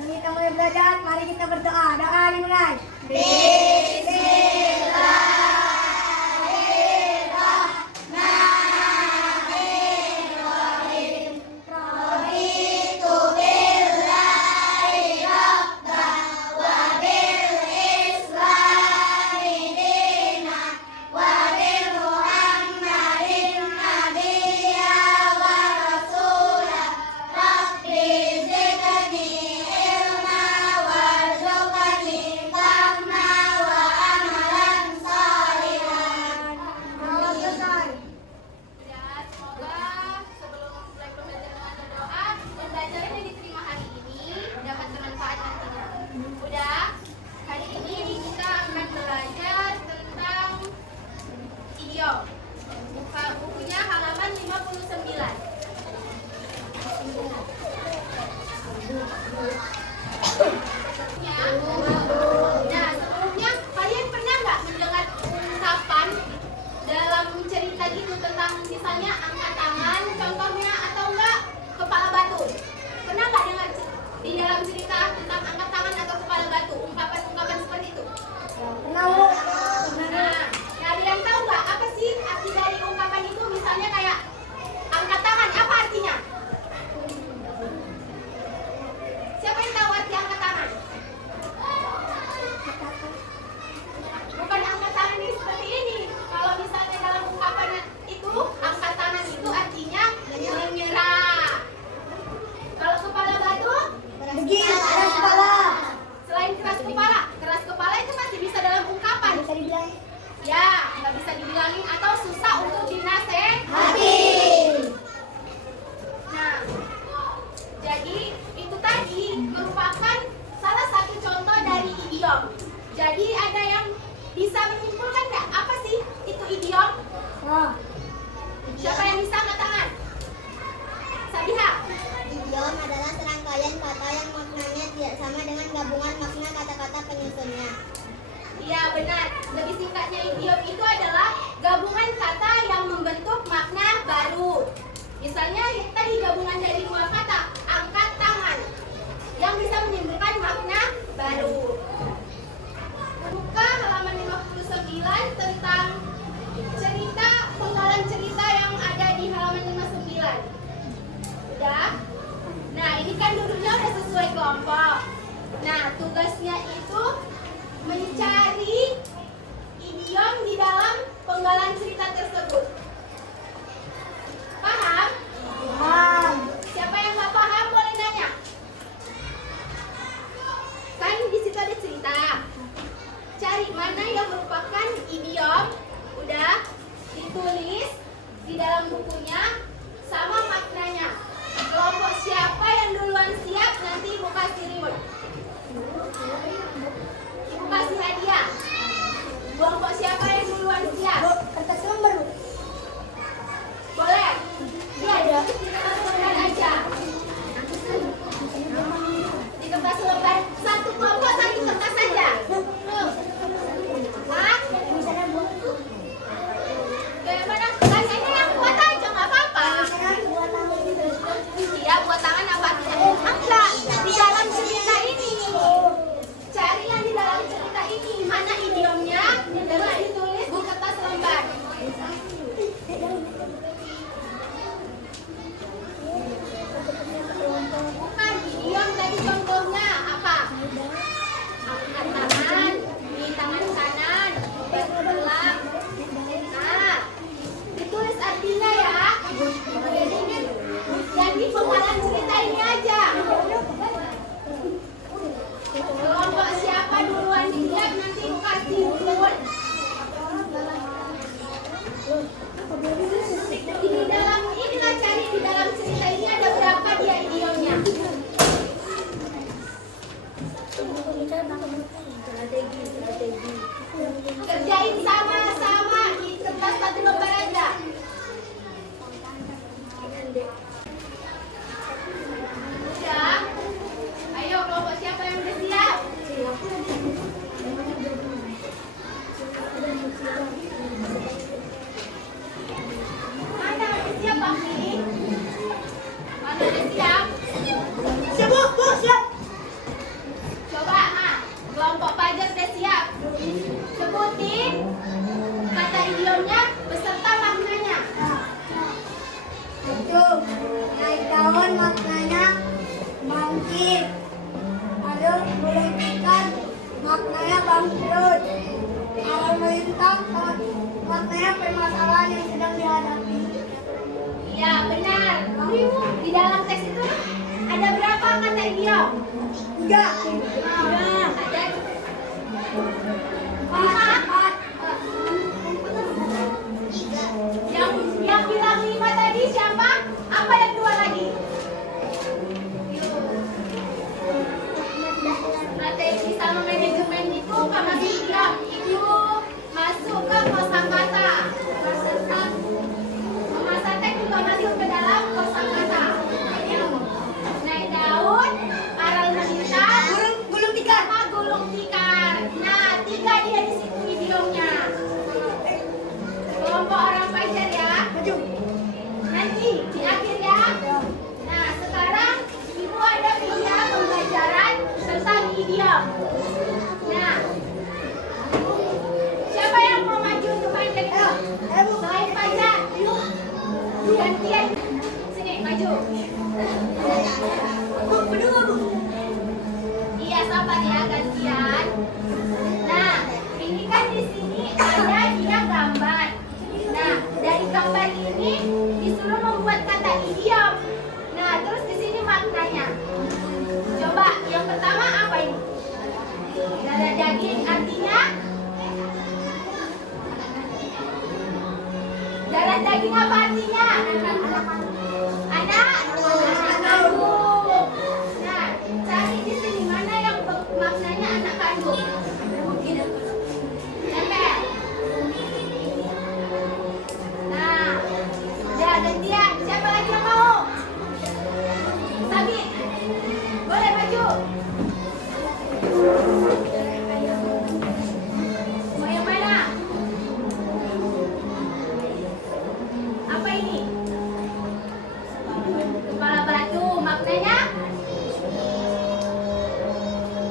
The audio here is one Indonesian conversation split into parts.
Sebelum kita mulai belajar, mari kita berdoa. Doa dimulai. Bukunya halaman 59. Nah, sebelumnya kalian pernah nggak mendengar ungkapan dalam cerita gitu tentang misalnya angkat tangan contohnya atau enggak kepala batu? Pernah nggak dengar di dalam cerita tentang angkat tangan atau kepala batu ungkapan-ungkapan seperti itu? Pernah, Bu? Nah, ada yang tahu nggak apa sih arti dari ungkapan itu? Misalnya kayak angkat tangan, apa artinya? Siapa yang tahu arti angkat tangan? Bukan angkat tangan ini seperti ini. Kalau misalnya dalam ungkapan itu, angkat tangan itu artinya menyerah. Kalau kepala batu, Keras kepala. selain keras kepala itu masih bisa dalam ungkapan. Bisa dibilang. Ya, nggak bisa dibilangin atau susah untuk dinasehati. Nah, jadi itu tadi merupakan salah satu contoh dari idiom. Jadi ada yang bisa menyimpulkan nggak apa sih itu idiom? Oh. Siapa yang bisa angkat tangan? Sabiha. Idiom adalah serangkaian kata yang maknanya tidak sama dengan gabungan makna kata-kata penyusunnya. Iya benar. Lebih singkatnya idiom itu adalah gabungan kata yang membentuk makna baru. Misalnya tadi gabungan dari dua kata, angkat tangan, yang bisa menimbulkan makna baru. Buka halaman 59 tentang cerita, penggalan cerita yang ada di halaman 59. Udah? Nah, ini kan duduknya udah sesuai kelompok. Nah, tugasnya itu mencari idiom di dalam penggalan cerita tersebut. Paham? Paham. Siapa yang nggak paham boleh nanya. Kan di situ ada cerita. Cari mana yang merupakan idiom. Udah ditulis di dalam bukunya sama maknanya. Kelompok siapa yang duluan siap nanti ibu kasih reward. Ibu kasih hadiah. Kelompok siapa yang duluan siap? Bu, kertas lembar, Bu. Boleh? Iya, ada. Langsungkan aja. Di kertas lembar satu kelompok satu kertas saja. Hah? Ini sana, Bu. Kayak mana? Kayaknya yang kuat aja nggak apa-apa. Sana, buat tangan gitu. Iya, buat tangan apa artinya? Enggak, di dalam cerita ini. Cari yang di dalam cerita ini. Mana idiomnya? Terus ditulis di kertas lembar. Bukan, idiom tadi contohnya apa? Angkat tangan, di tangan kanan, bergerak. Nah, ditulis artinya ya. Jadi penggalan cerita ini aja. Kelompok siapa duluan siap nanti kasih reward. Di dalam inilah cari di dalam cerita ini ada berapa dia idiomnya. Kerjain sama-sama di kertas satu lembar aja. sakit. Ada gulung tikar, maknanya bangkrut. Kalau melintang, maknanya permasalahan yang sedang dihadapi. Iya, benar. Di dalam teks itu ada berapa kata idiom? 3, Ada 4. yang bilang 5 tadi siapa? Apa yang 2 lagi? Strategi sama manajemen itu sama idiom itu masuk ke kosakata. Memasak teks juga masuk ke dalam kosakata. Naik daun, aral melintang, Gulung tikar. sama gulung tikar. Nah, 3 dia di situ idiomnya. Kelompok orang Fajar ya. Maju. Nanti di akhir ya. Nah, sekarang ibu ada punya pembelajaran tentang idiom. Nah, siapa yang mau maju untuk main dari itu? Bu. Selain Fajar, gantian. Sini, maju. Bu, berdua, Bu. Iya, sabar ya, gantian. Nah, ini kan di sini ada dia gambar. Nah, dari gambar ini disuruh membuat kata idiom. Nah, terus di sini maknanya. Coba, yang pertama apa ini? Darah daging artinya? Darah daging apa artinya? Anak kandung. Nah, cari di sini mana yang maknanya anak kandung. Nempel. Nah, udah gantian. Siapa lagi yang mau? Sabi, boleh maju. Mau yang mana? Apa ini? Kepala batu, maknanya?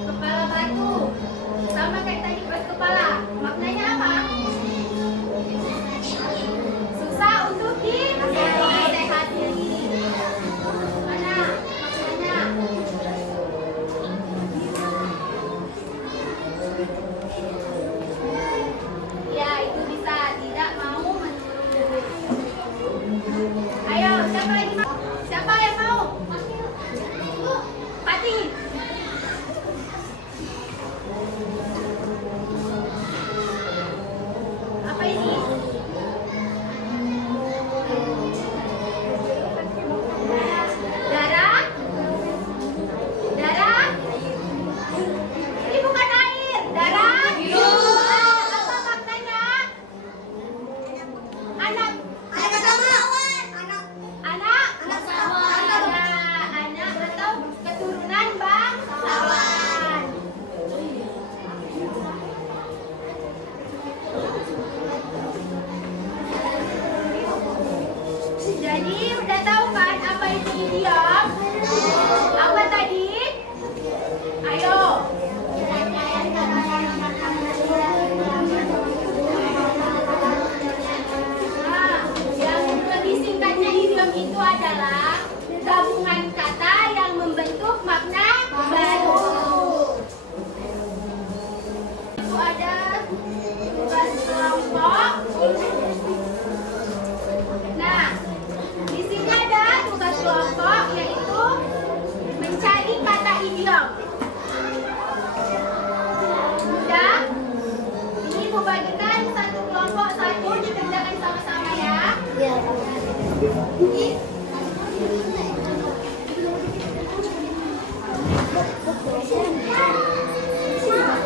Kepala batu. Sama kayak tadi berat kepala. Maknanya apa? Susah untuk disehati. Mana maknanya? Ya, itu bisa. Tidak mau menurut. Ayo, siapa lagi mau? Siapa yang mau? Pati. Apa ini? Darah? Darah? Ini bukan air. Darah? Apa maknanya? Anak. Anak sama. Anak. Anak? Bangsawan. Anak atau keturunan bangsawan. Jadi udah tahu kan apa itu idiom? Apa tadi? Ayo. Nah, yang lebih singkatnya idiom itu adalah gabungan kata yang membentuk makna baru. Itu ada tugas kelompok. Nah, di sini ada tugas kelompok yaitu mencari kata idiom. Udah? Ini Ibu bagikan satu kelompok satu dikerjakan sama-sama ya. Iya.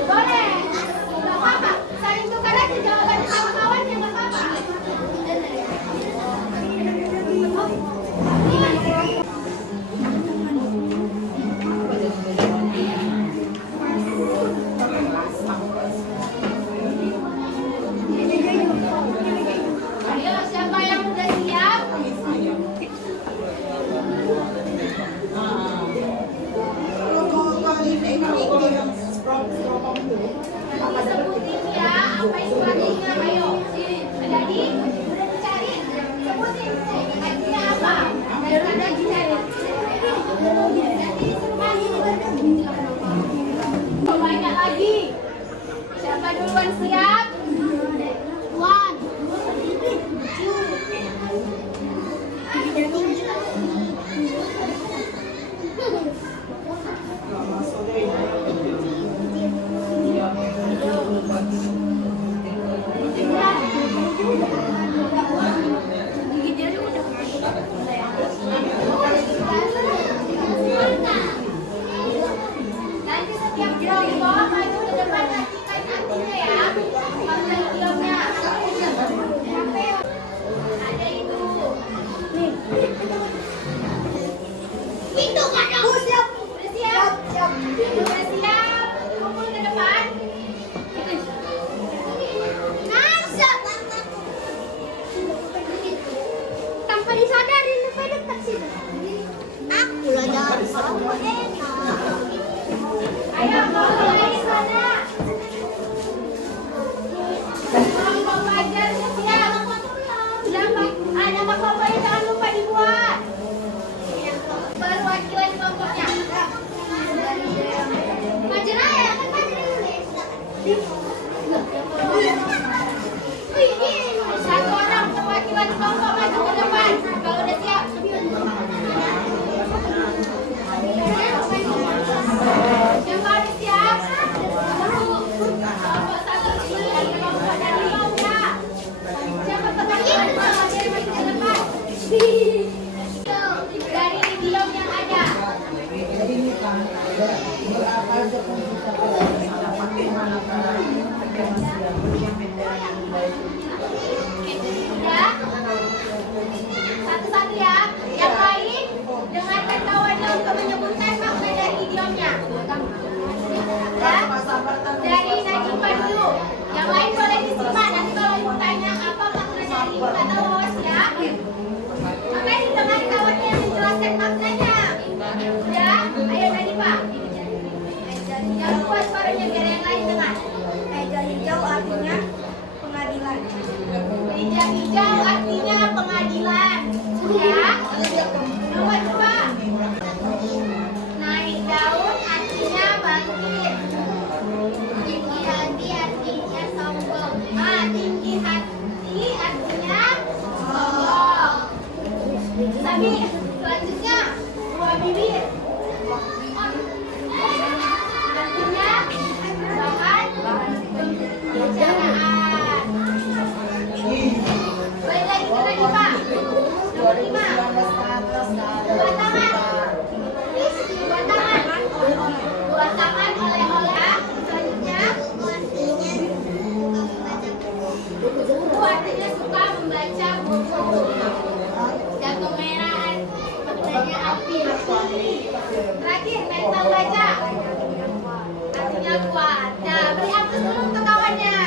Boleh. Enggak apa-apa. Saling tukar aja jawaban sama kawan yang enggak apa-apa. Ayo, siapa yang udah siap? Ya, satu-satu ya. Yang lain, dengarkan kawannya untuk menyebutkan makna dari idiomnya. Ya, dari Najibah dulu. Yang lain boleh disimak. Nanti kalau ibu tanya apa makna dari kata los ya. Maka didengar kawannya yang menjelaskan maknanya. Ya, ayo Najibah. Jangan buat suaranya biar yang lain dengar. Meja hijau artinya pengadilan. Meja hijau artinya pengadilan. Ya. Nomor 2. Naik daun artinya bangkit. Tinggi hati artinya sombong. Tinggi hati artinya sombong. Tapi selanjutnya dua bibir. Artinya bahan pembicaraan. Balik lagi ke lagi Pak. Nomor 5. Dua tangan. Dua tangan. Dua tangan oleh-oleh. Selanjutnya buku artinya suka membaca buku. Jagung merah artinya api. Terakhir mental baca artinya kuat. Nah, beri aplaus dulu untuk kawannya.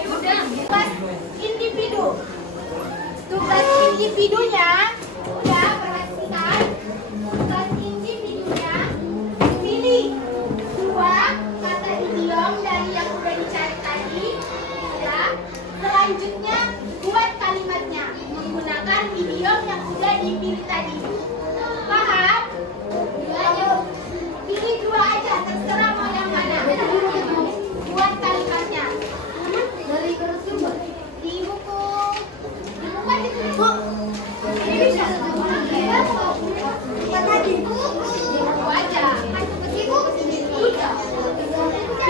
Tugas individu. Tugas individunya udah perhatikan. Tugas individunya pilih dua kata idiom dari yang udah dicari tadi. Ya. Selanjutnya buat kalimatnya menggunakan idiom yang udah dipilih tadi. Paham? Pilih dua aja, terserah mau yang mana. Buat kalimatnya. Dari sumber. Di buku. Di buku aja tulis. Ini bisa. Tadi. Di buku aja.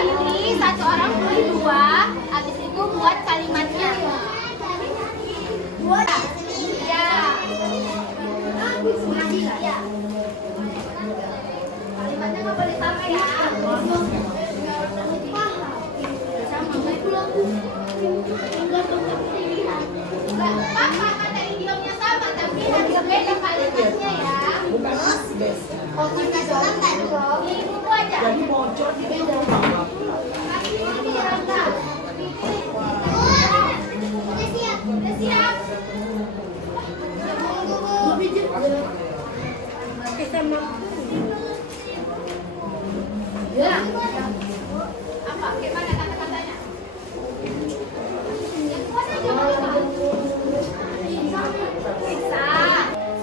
Pilih satu orang pilih dua, habis itu buat kalimatnya. Buat. Ya. Ya. Kalimatnya nggak boleh sama ya. Nggak apa kata idiomnya sama, tapi harus beda kalimatnya ya. Di buku aja. Kasih ini Rangga. Udah siap? Ya. Apa? Gimana kata-katanya? Yang kuat aja boleh Pak. Bisa.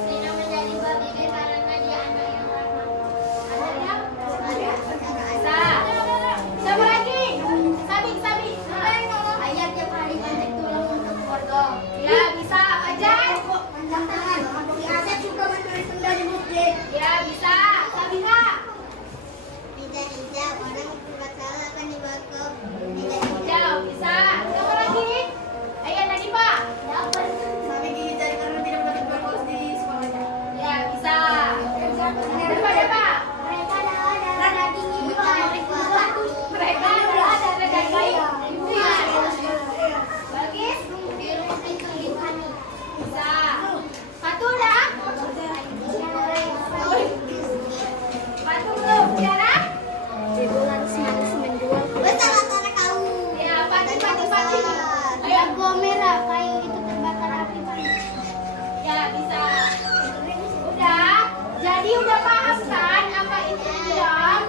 Rina menjadi babi karena dia anak yang ramah. Ada yang? Bisa. Siapa lagi? Sabi. Ayah tiap hari banting tulang untuk keluarga. Ya, bisa. Ajar. Panjang tangan. Si Asep suka mencuri benda di masjid. Ya, bisa. Sabina. Meja hijau, orang berbuat salah akan dibawa ke meja Hijau. Bisa. Siapa lagi? Ayo Nadifa. Sampai gigi jari karena tidak dapat berkelas di sekolahnya. Ya, bisa. Apa? Mereka adalah darah daging ibu. Mereka adalah darah daging. Bagus. Biru itu kami. Bisa. Satu udah. Satu belum. Sekarang? Bulan semalas menjual. Betul antara kau. Ya, pati. Jago merah, kayu itu terbakar api panas. Ya, bisa. Udah. Jadi udah paham kan apa itu idiom?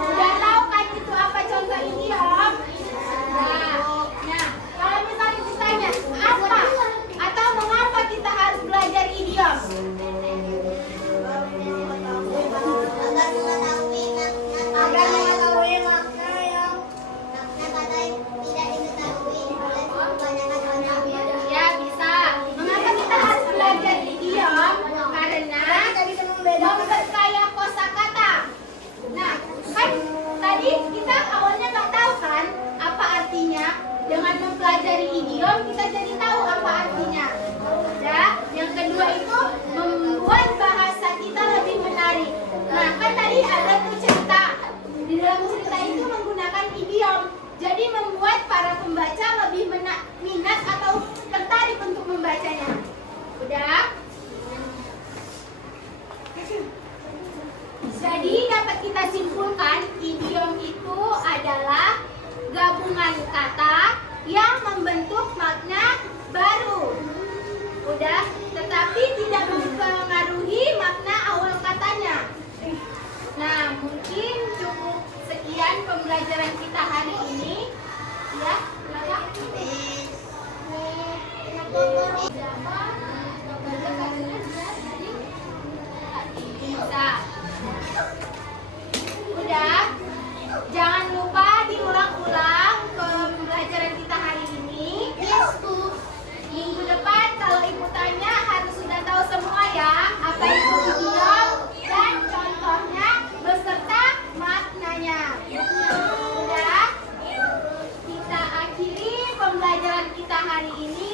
Udah tahu kan itu apa contoh idiom? Nah, kalau misalnya ditanya apa atau mengapa kita harus belajar idiom? Agar mengetahui makna yang kata yang tidak diketahui oleh kebanyakan orang. Ya, bisa. Mengapa kita harus belajar idiom? Karena kita bisa membedakan idiom kita jadi tahu apa artinya. Ya, yang kedua itu membuat bahasa kita lebih menarik. Nah, kan tadi ada tuh cerita. Di dalam cerita itu menggunakan idiom. Jadi membuat para pembaca lebih minat atau tertarik untuk membacanya. Udah? Jadi dapat kita simpulkan idiom itu adalah gabungan kata yang membentuk makna baru. Udah, tetapi tidak mempengaruhi makna awal katanya. Nah, mungkin cukup sekian pembelajaran kita hari ini. Ya, bisa. Udah, jangan lupa diulang-ulang pembelajaran kita hari ini. Minggu depan kalau ibu tanya harus sudah tahu semua ya apa itu idiom dan contohnya beserta maknanya. Udah, kita akhiri pembelajaran kita hari ini.